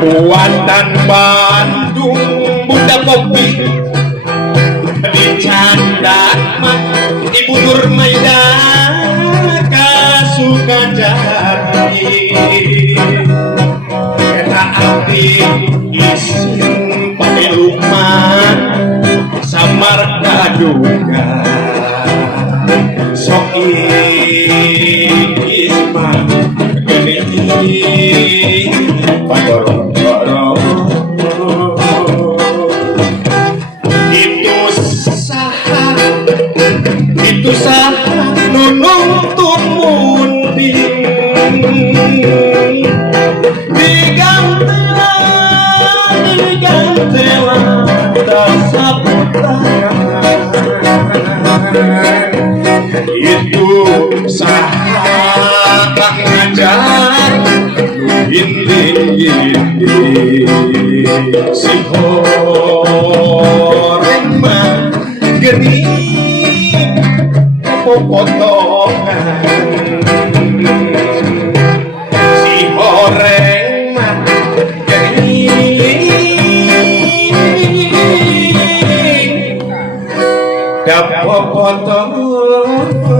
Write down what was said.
Buatan Bandung Bunda Kopi dicandak mah Ibu Nurmaida kasukan jati eta abdi isin pake Lukman samar kaduga sok isma geni padorong-dorong itu saha nununtun munding digantela itu saha ngajar gini si goreng mah geni potongan si goreng mah geni dapat potongan